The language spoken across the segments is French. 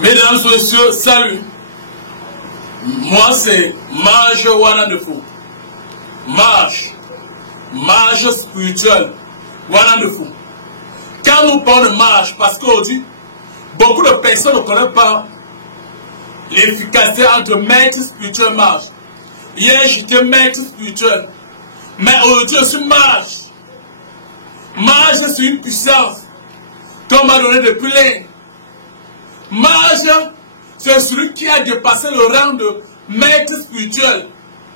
Mesdames et messieurs, salut. Moi c'est Mage Wana de Fou. Mage spirituel Wana de Fou. Quand nous parlons de mage, parce qu'on dit, beaucoup de personnes ne connaissent pas l'efficacité entre maître spirituel et mage. Hier j'étais maître spirituel, mais aujourd'hui je suis mage. Mage c'est une puissance qu'on m'a donné depuis l'Inde. Mage, c'est celui qui a dépassé le rang de maître spirituel,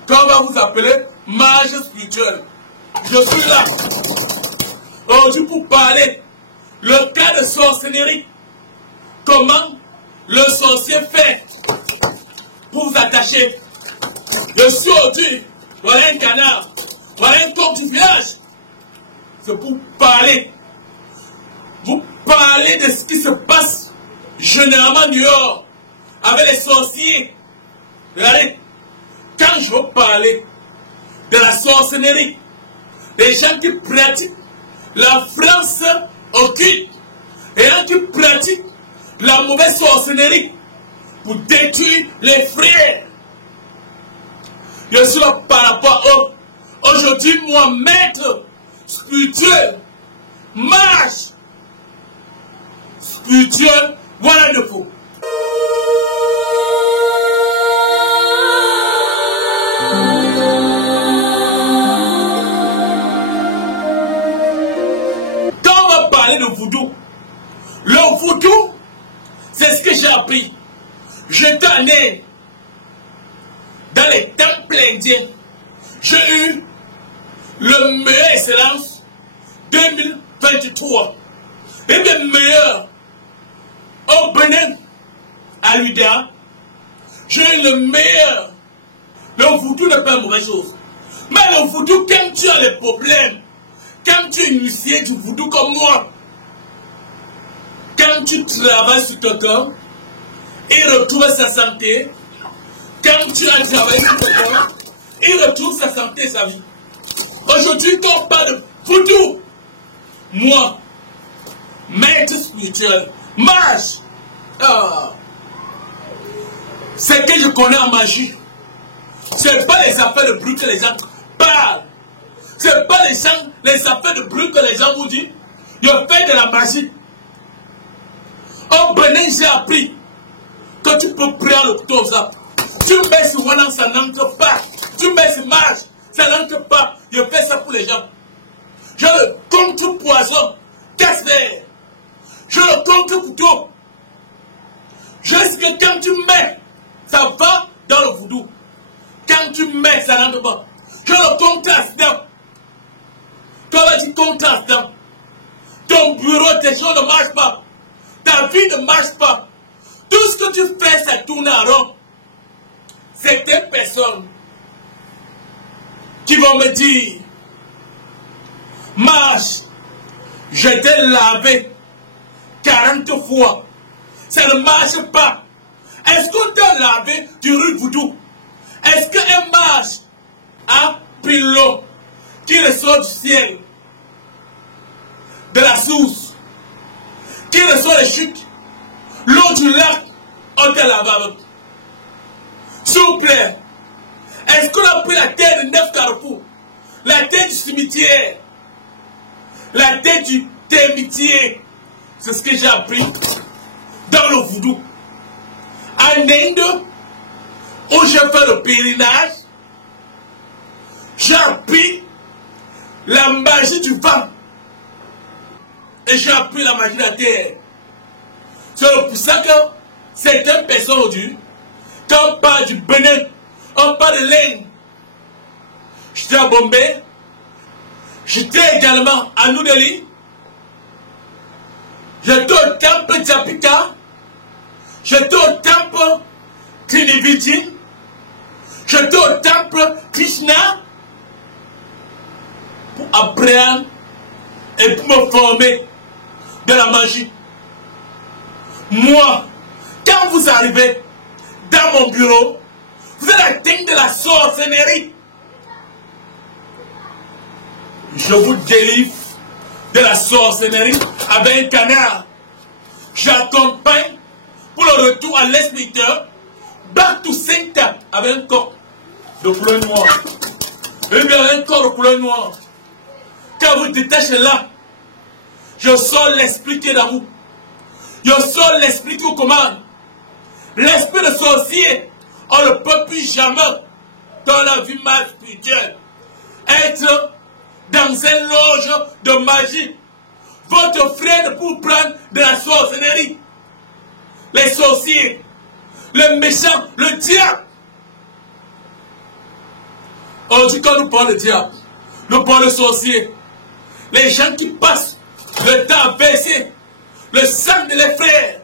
qu'on va vous appeler mage spirituel. Je suis là aujourd'hui pour parler le cas de sorcellerie. Comment le sorcier fait pour vous attacher. Je suis aujourd'hui, voilà un canard, voilà un coq du village. C'est pour parler. Vous parlez de ce qui se passe généralement dehors avec les sorciers. Regardez, quand je veux parler de la sorcellerie, les gens qui pratiquent la France occulte, et gens qui pratiquent la mauvaise sorcellerie pour détruire les frères. Je suis là par rapport à eux. Aujourd'hui, moi, maître spirituel, mage spirituel, voilà le faux. Quand on va parler de voodoo, le voodoo, c'est ce que j'ai appris. J'étais en Inde, dans les temples indiens. J'ai eu le meilleur excellence 2023. Et le meilleur au Bénin, à l'UDA. J'ai eu le meilleur. Le voodoo n'est pas une mauvaise chose. Mais le voodoo, quand tu as les problèmes, quand tu es initié du voodoo comme moi, quand tu travailles sur ton corps, il retrouve sa santé. Quand tu as travaillé sur ton corps, il retrouve sa santé et sa vie. Aujourd'hui, quand on parle de voodoo, moi, maître spirituel, mage, c'est que je connais en magie. Ce n'est pas les affaires de bruit que les gens parlent. Ce n'est pas les affaires de bruit que les gens vous disent. Je fais de la magie. Au Bénin, j'ai appris que tu peux prendre le toza. Tu mets sur moi, ça n'entre pas. Tu mets sur mage, ça n'entre pas. Je fais ça pour les gens. Je le contre poison, casse-l'air. Je le contre couteau. Je sais que quand tu mets, ça va dans le voodoo. Quand tu mets, ça rentre pas. Je le contre accident. Toi, tu contre accident. Ton bureau, tes choses ne marchent pas. Ta vie ne marche pas. Tout ce que tu fais, ça tourne en rond. C'est des personnes qui vont me dire, mage, je t'ai lavé 40 fois. Ça ne marche pas. Est-ce qu'on t'a lavé du riz voodoo? Est-ce qu'un mage a pris l'eau qui ressort du ciel, de la source, qui ressort des chutes, l'eau du lac, on t'a lavé avec? S'il vous plaît, est-ce qu'on a pris la terre de 9 carrefours, la terre du cimetière, la terre du termitier? C'est ce que j'ai appris dans le voodoo. En Inde, où j'ai fait le pèlerinage, j'ai appris la magie du vent. Et j'ai appris la magie de la terre. C'est pour ça que certaines personnes aujourd'hui, quand on parle du Bénin, on parle de l'Inde. J'étais à Bombay, j'étais également à New Delhi, j'étais au temple Japika, j'étais au temple Triniviti, j'étais au temple Krishna pour apprendre et pour me former de la magie. Moi, quand vous arrivez dans mon bureau, vous êtes atteint de la sorcellerie. Je vous délivre de la sorcellerie avec un canard. J'accompagne pour le retour retour à l'expéditeur, back to Saint-Tap avec un corps de couleur noire. Et bien un corps de couleur noire. Quand vous détachez là, je sors l'esprit qui est dans vous. Je sors l'esprit qui vous commande. L'esprit de sorcier, on ne peut plus jamais, dans la vie mal spirituelle, être dans une loge de magie. Votre frère ne peut prendre de la sorcellerie. Les sorciers, le méchant, le diable. On dit quand nous parlons de diable, nous parlons de sorciers. Les gens qui passent le temps à verser le sang de les frères.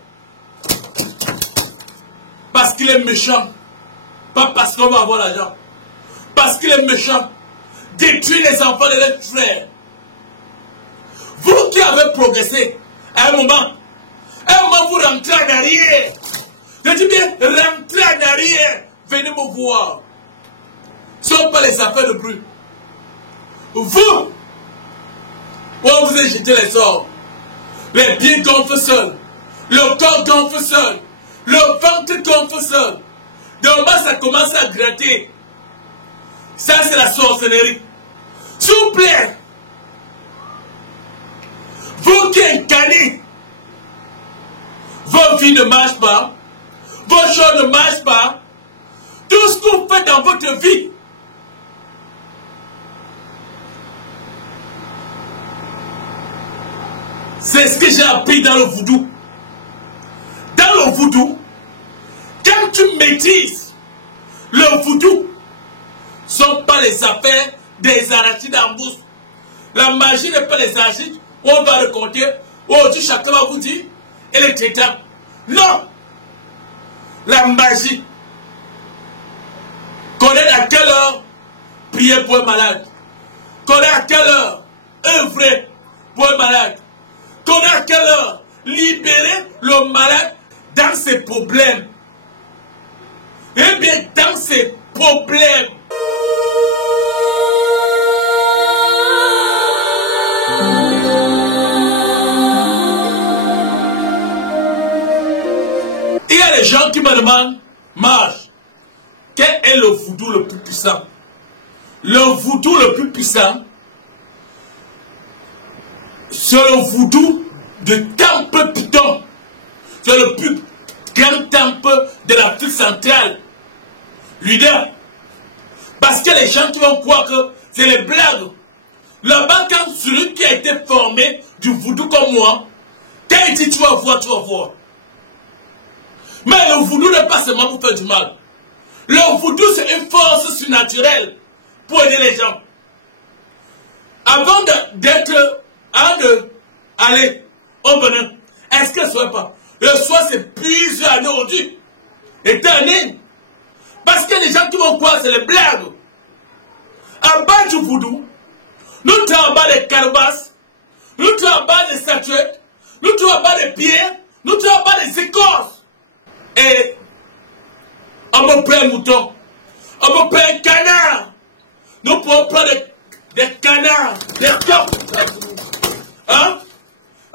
Parce qu'il est méchant. Pas parce qu'on va avoir l'argent. Parce qu'il est méchant. Détruire les enfants de leurs frères. Vous qui avez progressé, à un moment vous rentrez en arrière. Je dis bien, rentrez en arrière. Venez me voir. Ce ne sont pas les affaires de bruit. Vous, on vous a jeté les sorts. Les pieds gonflent seuls. Le corps gonfle seul. Le ventre gonfle seul. Donc ça commence à gratter. Ça, c'est la sorcellerie. S'il vous plaît, vous qui incarnez, vos vies ne marchent pas, vos choses ne marchent pas, tout ce que vous faites dans votre vie, c'est ce que j'ai appris dans le voodoo. Dans le voodoo, quand tu maîtrises le voodoo, ce ne sont pas les affaires des arachides en bourse. La magie n'est pas les arachides où on va raconter, où Dieu chacun va vous dire, et les traitants. Non! La magie. Connaît à quelle heure prier pour un malade. Connaît à quelle heure œuvrer pour un malade. Connaît à quelle heure libérer le malade dans ses problèmes. Eh bien, dans ses problèmes. Il y a des gens qui me demandent, Marge, quel est le voodoo le plus puissant? Le voodoo le plus puissant, c'est le voodoo de Temple Python. C'est le plus grand temple de l'Afrique centrale. Leader. Parce que les gens qui vont croire que c'est les blagues. Là-bas, quand celui qui a été formé du voodoo comme moi, quand il dit tu vas voir, tu vas voir. Mais le voodoo n'est pas seulement pour faire du mal. Le voodoo, c'est une force surnaturelle pour aider les gens. Avant d'aller au bonheur, est-ce que ce soit pas? Le soir, c'est plusieurs années aujourd'hui. Éternel. Parce que les gens qui vont croire, c'est les blagues. En bas du voodoo, nous travaillons des calebasses, nous travaillons des statuettes, nous travaillons des pierres, nous travaillons des écorces. Et on me prend un mouton, on me prend un canard. Nous pouvons prendre des canards, des coqs. Hein?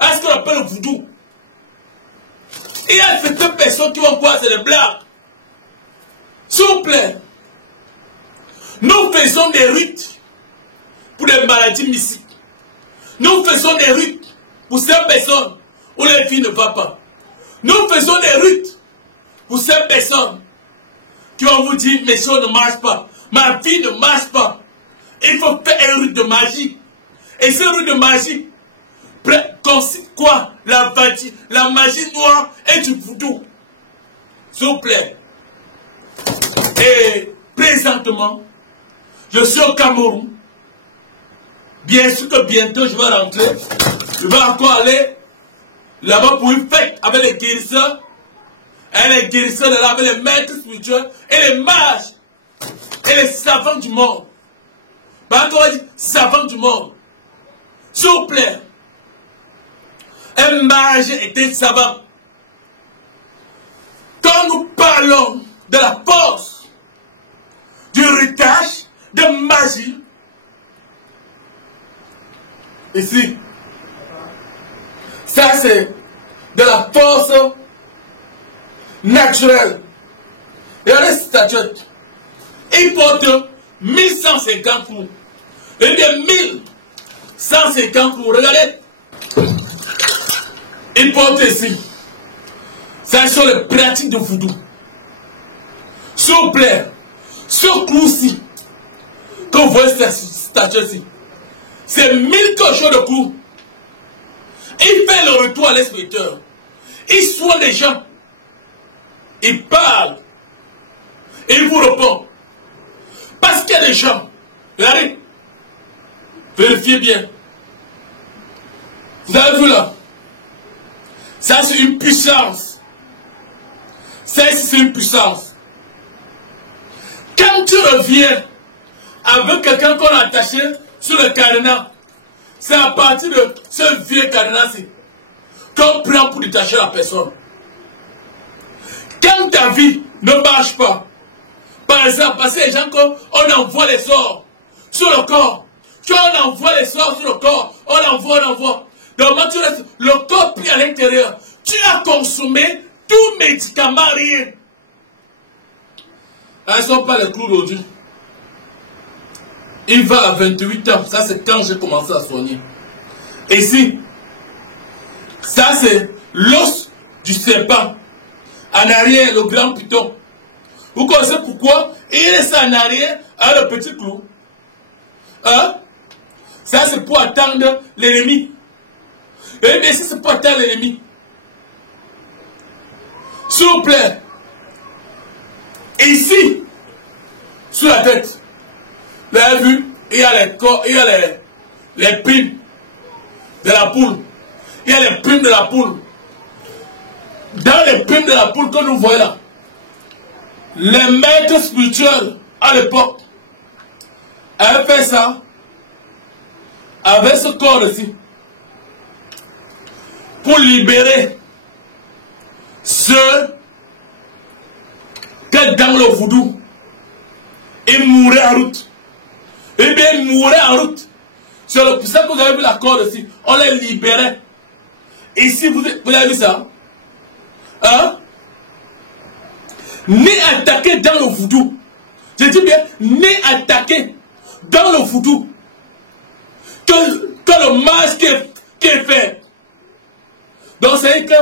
Est-ce qu'on appelle le voodoo? Il y a certaines personnes qui vont croire c'est des blagues. S'il vous plaît, nous faisons des rites pour les maladies mystiques. Nous faisons des rites pour ces personnes où les filles ne vont pas. Nous faisons des rites pour ces personnes qui vont vous dire mes choses ne marchent pas. Ma vie ne marche pas. Il faut faire un rite de magie. Et ce rite de magie consiste quoi? La magie noire et du voodoo. S'il vous plaît. Et présentement, je suis au Cameroun. Bien sûr que bientôt je vais rentrer. Je vais encore aller là-bas pour une fête avec les guérisseurs. Et les guérisseurs de là, avec les maîtres spirituels et les mages. Et les savants du monde. Bah, on va dire savants du monde. S'il vous plaît. Un mage est un savant. Quand nous parlons de la force du héritage de magie, ici, ça c'est de la force naturel. Regardez cette statuette. Il porte 1150 coups. Et bien 1150 coups. Regardez. Il porte ici. Ça sont les pratiques de voodoo. S'il vous plaît, ce clou-ci, que vous voyez cette statue-ci, c'est 1000 cochons de clous. Il fait le retour à l'expéditeur. Il soigne les gens. Il parle. Et il vous répond. Parce qu'il y a des gens. Regardez. Vérifiez bien. Vous avez vu là? Ça c'est une puissance. Ça c'est une puissance. Quand tu reviens avec quelqu'un qu'on a attaché sur le cadenas, c'est à partir de ce vieux cadenas-ci qu'on prend pour détacher la personne. Quand ta vie ne marche pas, par exemple, parce que les gens, on envoie les sorts sur le corps. Quand on envoie les sorts sur le corps, on envoie. Donc, quand tu restes le corps pris à l'intérieur, tu as consommé tout médicament, rien. Elles ne sont pas les clous d'aujourd'hui. Il va à 28 ans. Ça, c'est quand j'ai commencé à soigner. Et ici, ça, c'est l'os du serpent. En arrière, le grand python. Vous connaissez pourquoi il est en arrière à le petit clou. Hein? Ça, c'est pour attendre l'ennemi. Et bien, si c'est pour attendre l'ennemi. S'il vous plaît. Ici, sur la tête, vous avez vu, il y a les corps, il y a les primes de la poule. Il y a les primes de la poule. Dans les primes de la poule que nous voyons là, les maîtres spirituels à l'époque avaient fait ça avec ce corps-ci pour libérer ceux que dans le voodoo ils mouraient en route. Eh bien, ils mouraient en route. C'est pour ça que vous avez vu la corde ici. On les libérait. Ici, vous avez vu ça? Hein? Ni attaqué dans le voodoo. Je dis bien, ni attaqué dans le voodoo. Que le masque qui est fait. Donc, c'est que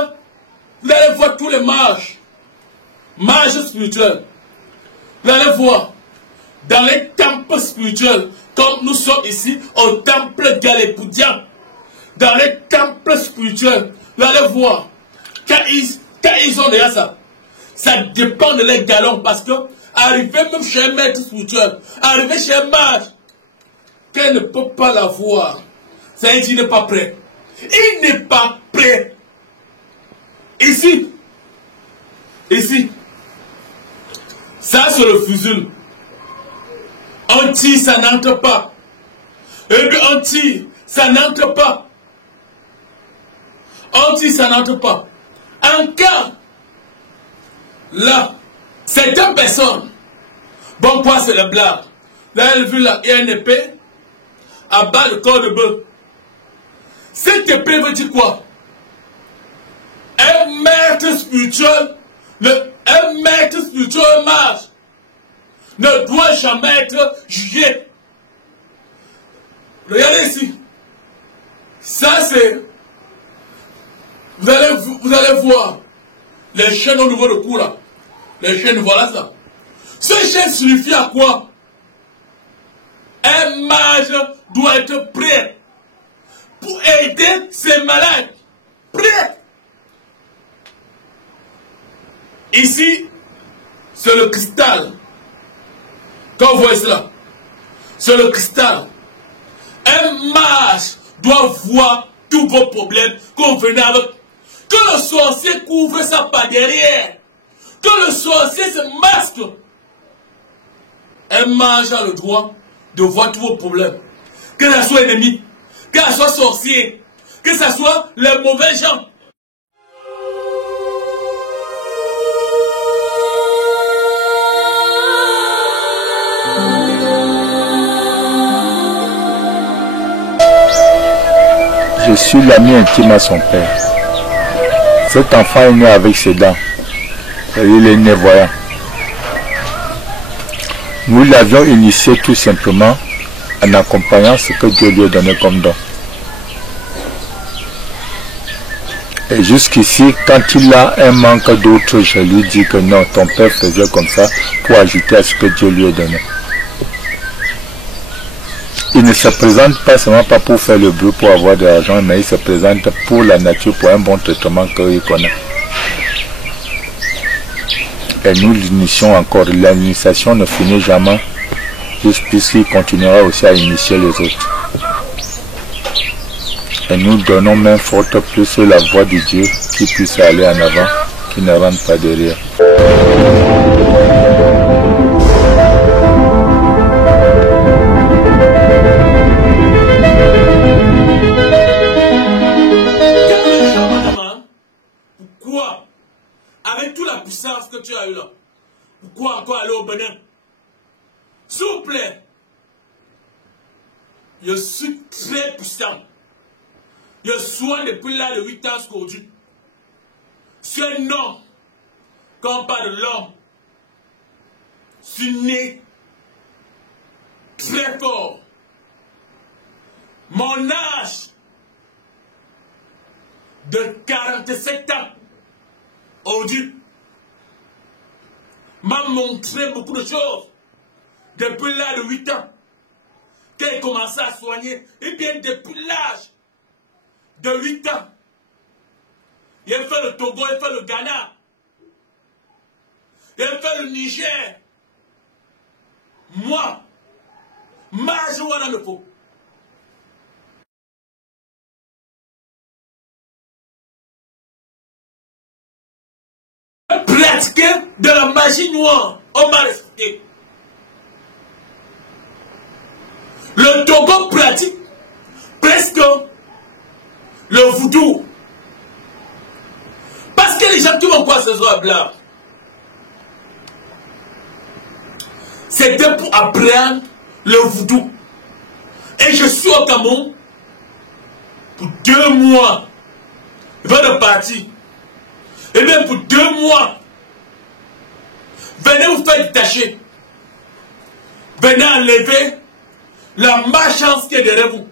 vous allez voir tous les mages spirituels. Vous allez voir dans les temples spirituels, comme nous sommes ici au temple Galépoudian. Dans les temples spirituels, vous allez voir, quand ils ont déjà ça, ça dépend de leurs galons, parce que arriver même chez un maître spirituel, arriver chez un mage, qu'elle ne peut pas la voir, ça veut dire qu'il n'est pas prêt. Il n'est pas prêt. Ici, ça c'est le fusil. On tire, ça n'entre pas. Et puis on tire, ça n'entre pas. On tire, ça n'entre pas. En cas, là, certaines personnes, bon quoi c'est le blague. Là, elle vu là, il y a une épée, à bas le corps de bœuf. Cette épée veut dire quoi? Un maître spirituel, mage, ne doit jamais être jugé. Regardez ici. Ça c'est... Vous allez voir les chaînes au niveau de cou là. Les chaînes, voilà ça. Ces chaînes signifient à quoi? Un mage doit être prêt pour aider ses malades. Prêt. Ici, c'est le cristal. Quand vous voyez cela, c'est le cristal. Un mage doit voir tous vos problèmes que vous venez avec. Que le sorcier couvre ça par derrière. Que le sorcier se masque. Un mage a le droit de voir tous vos problèmes. Que ce soit ennemi, que ce soit sorcier, que ce soit les mauvais gens. Je suis l'ami intime à son père. Cet enfant est né avec ses dents. il est né voyant. Nous l'avions initié tout simplement en accompagnant ce que Dieu lui a donné comme don. Et jusqu'ici, quand il a un manque d'autres, je lui dis que non, ton père faisait comme ça pour ajouter à ce que Dieu lui a donné. Il ne se présente pas seulement pas pour faire le bruit, pour avoir de l'argent, mais il se présente pour la nature, pour un bon traitement qu'il connaît. Et nous l'initions encore. L'initiation ne finit jamais, puisqu'il continuera aussi à initier les autres. Et nous donnons main forte plus sur la voix de Dieu qui puisse aller en avant, qui ne rentre pas derrière. Pourquoi, avec toute la puissance que tu as eue là, pourquoi encore aller au Bénin? S'il vous plaît, je suis très puissant. Je soigne depuis là de 8 ans aujourd'hui. Je suis un homme. Quand on parle de l'homme, je suis né très fort. Mon âge de 47 ans aujourd'hui m'a montré beaucoup de choses. Depuis l'âge de 8 ans, quand il commençait à soigner, et bien depuis l'âge de 8 ans, il a fait le Togo, il a fait le Ghana, il a fait le Niger. Moi, ma joie dans le pot. Pratiquer de la magie noire, on m'a respecté. Le Togo pratique presque le voodoo. Parce que les gens qui vont croire ce soir blanc, c'était pour apprendre le voodoo. Et je suis au Cameroun pour 2 mois. Je vais de partir. Et même pour 2 mois. Venez vous faire détacher. Venez enlever la malchance qui est derrière vous.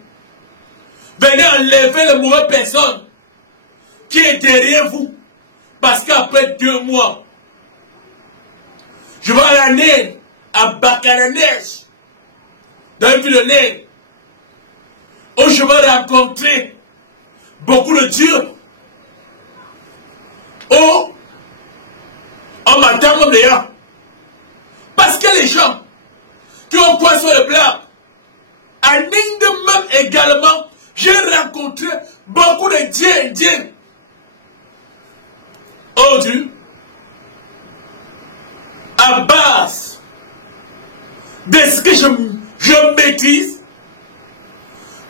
Venez enlever les mauvaises personnes qui est derrière vous. Parce qu'après 2 mois, je vais aller à Bakaranèche, dans une ville de Nègre, où je vais rencontrer beaucoup de dieux. Où on m'attend comme d'ailleurs. Parce que les gens qui ont quoi sur le blanc, à Ninde même également, j'ai rencontré beaucoup de dieux indiens. Aujourd'hui, à base de ce que je maîtrise,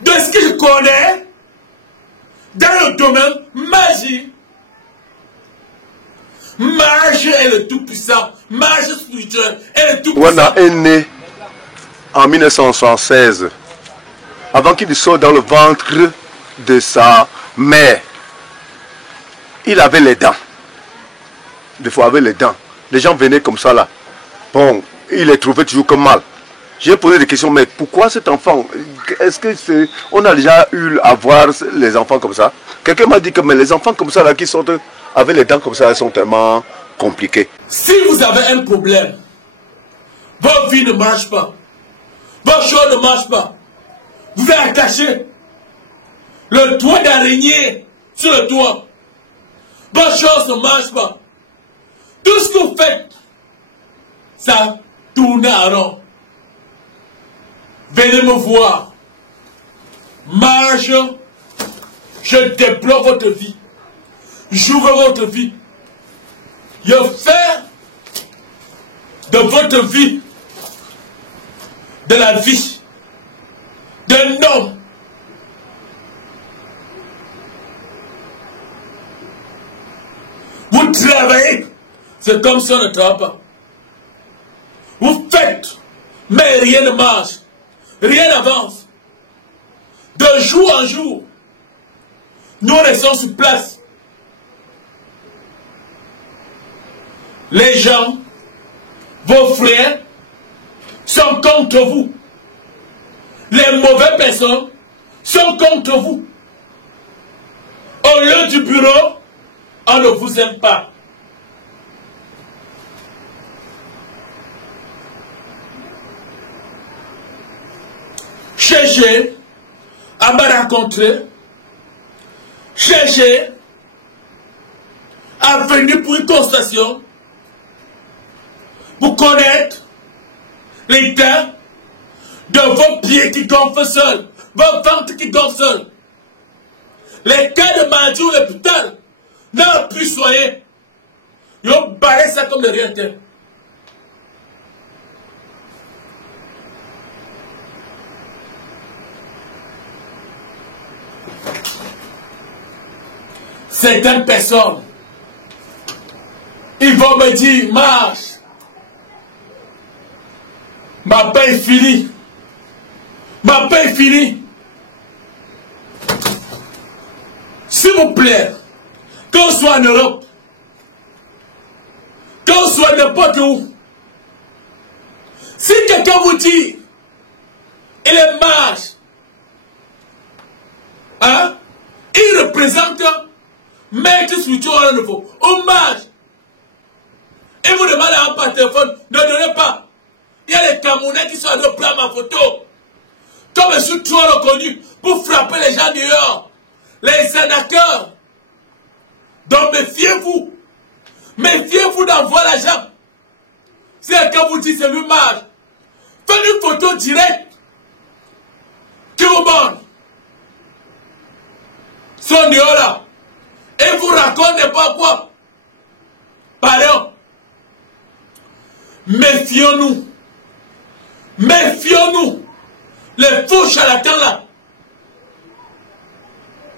de ce que je connais, dans le domaine magie, Marche est le tout-puissant, marche spirituel est le tout-puissant. Wana est né en 1976, avant qu'il sorte dans le ventre de sa mère. Il avait les dents. Des fois, avec les dents. Les gens venaient comme ça là. Bon, il les trouvait toujours comme mal. J'ai posé des questions, mais pourquoi cet enfant? Est-ce que on a déjà eu à voir les enfants comme ça? Quelqu'un m'a dit que mais les enfants comme ça là qui sortent avec les dents comme ça, elles sont tellement compliquées. Si vous avez un problème, votre vie ne marche pas, votre chose ne marche pas, vous êtes attaché, le toit d'araignée sur le toit, votre chose ne marche pas, tout ce que vous faites, ça tourne en rond. Venez me voir. Marche, je débloque votre vie. J'ouvre votre vie. Je fais de votre vie, de la vie d'un homme. Vous travaillez, c'est comme si on ne travaille pas. Vous faites, mais rien ne marche. Rien n'avance. De jour en jour, nous restons sur place. les gens, vos frères, sont contre vous. Les mauvaises personnes sont contre vous. Au lieu du bureau, on ne vous aime pas. Cherchez à me rencontrer. Cherchez à venir pour une constatation, pour connaître l'état de vos pieds qui gonflent seuls, vos ventres qui gonflent seuls. Les cas de maladie ou l'hôpital n'ont plus soigné. Ils ont barré ça comme de rien. Certaines personnes, ils vont me dire, marche, ma paix est finie, ma paix est finie. S'il vous plaît, qu'on soit en Europe, qu'on soit n'importe où, si quelqu'un vous dit, il est marche, hein, il représente maître spirituel à nouveau, hommage. Et vous demandez par téléphone, ne donnez pas. Il y a les Camerounais qui sont à deux prendre ma photo. Comme je suis trop reconnu pour frapper les gens dehors. Les arnaqueurs. Donc méfiez-vous. Méfiez-vous d'envoyer l'argent. Si quelqu'un vous dit c'est lui marche, faites une photo directe qui vous montre son dehors là. Et vous racontez pas quoi. Pardon. Méfions-nous. Méfions-nous. Les faux charlatans là.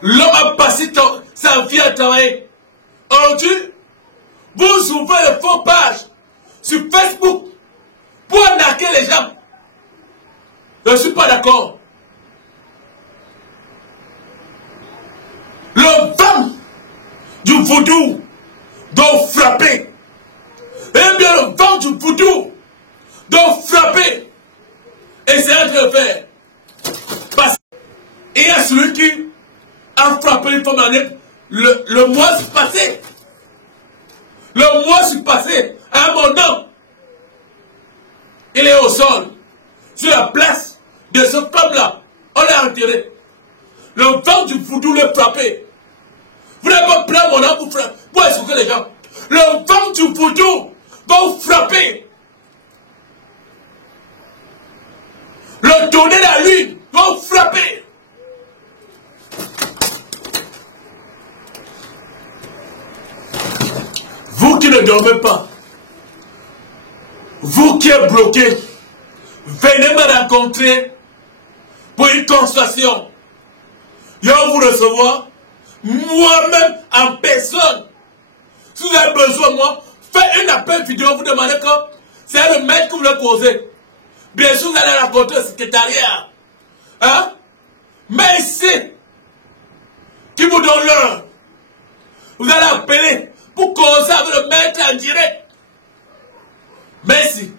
L'homme a passé sa vie à travailler. Aujourd'hui, vous ouvrez les faux pages sur Facebook pour arnaquer les gens. Je ne suis pas d'accord. Le vent du voodoo doit frapper. Eh bien, le vent du voodoo doit frapper. Essayez de le faire. Parce qu'il y a celui qui a frappé une femme le mois passé. Le mois passé, à un moment, il est au sol, sur la place de ce femme-là. On l'a enterré. Le vent du voodoo l'a frappé. Vous n'avez pas pris mon âme pour escroquer les gens. Le vent du voodoo va vous frapper. Le tonnerre de la lune va vous frapper. Vous qui ne dormez pas, vous qui êtes bloqué, venez me rencontrer pour une consultation. Je vais vous recevoir moi-même en personne. Si vous avez besoin de moi, faites un appel vidéo, vous demandez quand c'est le maître que vous voulez causer. Bien sûr, vous allez rencontrer le secrétariat. Hein? Mais ici, qui vous donne l'heure, vous allez appeler pour causer avec le maître en direct. Merci.